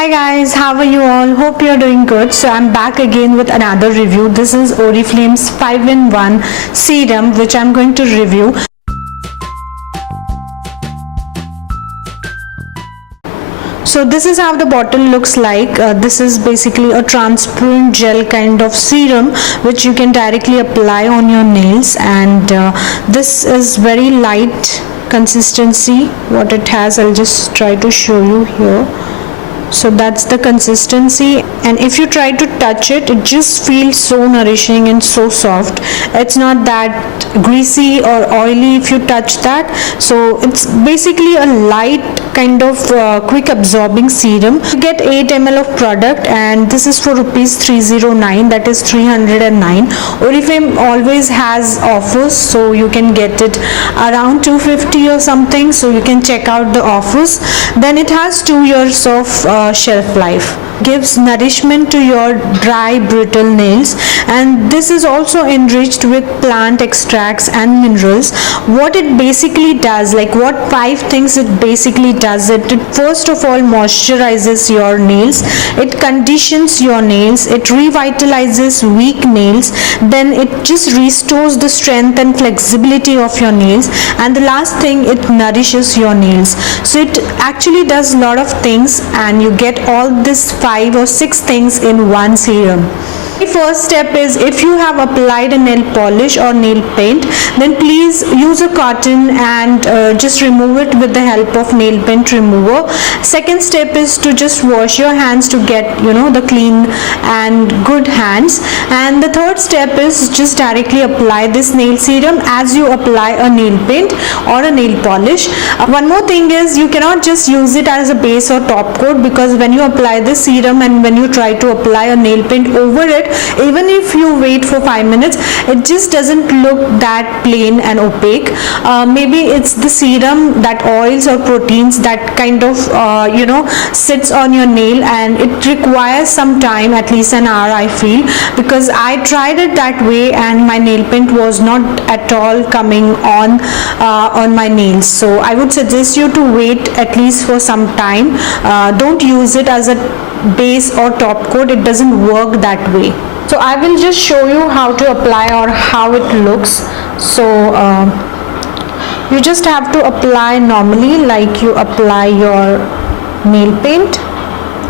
Hi guys, how are you all? Hope you're doing good. So I'm back again with another review. This is Oriflame's 5-in-1 serum which I'm going to review. So this is how the bottle looks like. This is basically a transparent gel kind of serum which you can directly apply on your nails, and this is very light consistency what it has. I'll just try to show you here. So that's the consistency, and if you try to touch it, it just feels so nourishing and so soft. It's not that greasy or oily if you touch that. So it's basically a light kind of quick absorbing serum. You get 8 ml of product, and this is for rupees 309, that is 309. Oriflame always has offers, so you can get it around 250 or something, so you can check out the offers. Then it has 2 years of shelf life. Gives nourishment to your dry brittle nails, and this is also enriched with plant extracts and minerals. What it basically does, like what 5 things it basically does, it first of all moisturizes your nails, it conditions your nails, it revitalizes weak nails, then it just restores the strength and flexibility of your nails, and the last thing, it nourishes your nails. So it actually does a lot of things, and you get all this 5 or 6 things in one serum. The first step is, if you have applied a nail polish or nail paint, then please use a cotton and just remove it with the help of nail paint remover. Second step is to just wash your hands to get the clean and good hands. And the third step is just directly apply this nail serum as you apply a nail paint or a nail polish. One more thing is, you cannot just use it as a base or top coat, because when you apply this serum and when you try to apply a nail paint over it, even if you wait for 5 minutes, it just doesn't look that plain and opaque. Maybe it's the serum, that oils or proteins that kind of sits on your nail, and it requires some time, at least an hour I feel, because I tried it that way and my nail paint was not at all coming on my nails. So I would suggest you to wait at least for some time. Don't use it as a base or top coat, it doesn't work that way. So I will just show you how to apply or how it looks. So you just have to apply normally like you apply your nail paint,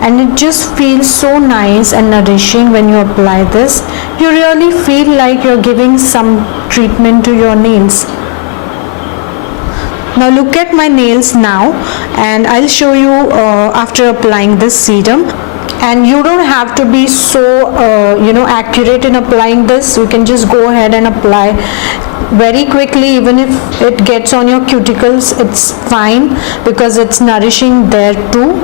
and it just feels so nice and nourishing when you apply this. You really feel like you're giving some treatment to your nails. Now look at my nails now, and I'll show you after applying this serum. And you don't have to be so accurate in applying this. You can just go ahead and apply very quickly. Even if it gets on your cuticles, it's fine, because it's nourishing there too.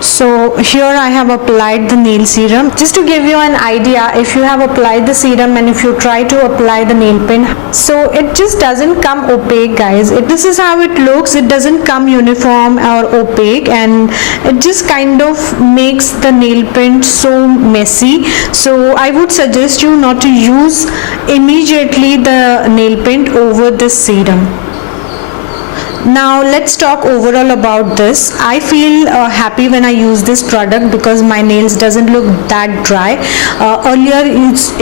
So here I have applied the nail serum. Just to give you an idea, if you have applied the serum and if you try to apply the nail paint, so it just doesn't come opaque, guys. This is how it looks. It doesn't come uniform or opaque, and it just kind of makes the nail paint so messy. So I would suggest you not to use immediately the nail paint over this serum. Now let's talk overall about this. I feel happy when I use this product because my nails doesn't look that dry. Earlier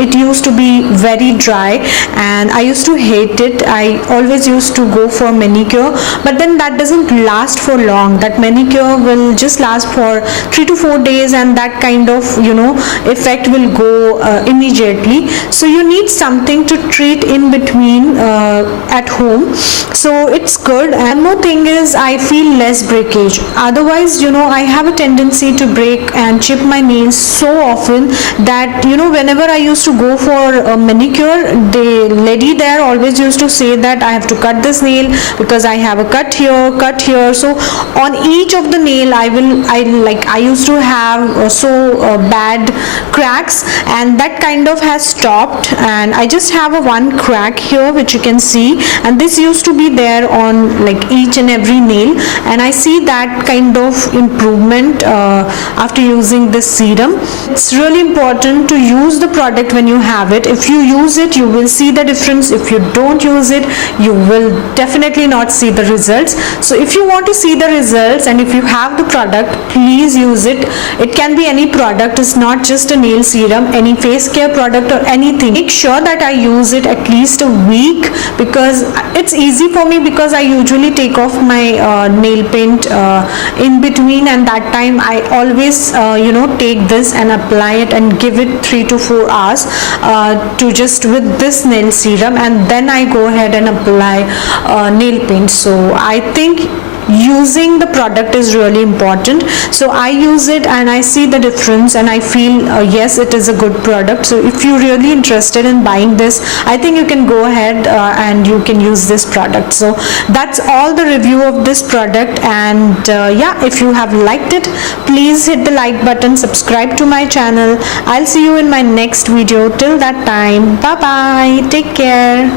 it used to be very dry and I used to hate it. I always used to go for manicure, but then that doesn't last for long. That manicure will just last for 3 to 4 days, and that kind of effect will go immediately. So you need something to treat in between at home. So it's good. One more thing is, I feel less breakage. Otherwise, I have a tendency to break and chip my nails so often that whenever I used to go for a manicure, the lady there always used to say that I have to cut this nail because I have a cut here. So on each of the nail I used to have bad cracks, and that kind of has stopped, and I just have one crack here which you can see, and this used to be there on like each and every nail, and I see that kind of improvement after using this serum. It's really important to use the product when you have it. If you use it, you will see the difference. If you don't use it, you will definitely not see the results. So if you want to see the results and if you have the product, please use it. It can be any product, it's not just a nail serum, any face care product or anything. Make sure that I use it at least a week, because it's easy for me, because I usually take off my nail paint in between, and that time I always take this and apply it and give it 3 to 4 hours to just with this nail serum, and then I go ahead and apply nail paint. So I think using the product is really important. So I use it and I see the difference, and I feel yes, it is a good product. So if you're really interested in buying this, I think you can go ahead and you can use this product. So that's all the review of this product, and yeah, if you have liked it, please hit the like button, subscribe to my channel. I'll see you in my next video. Till that time, bye bye, take care.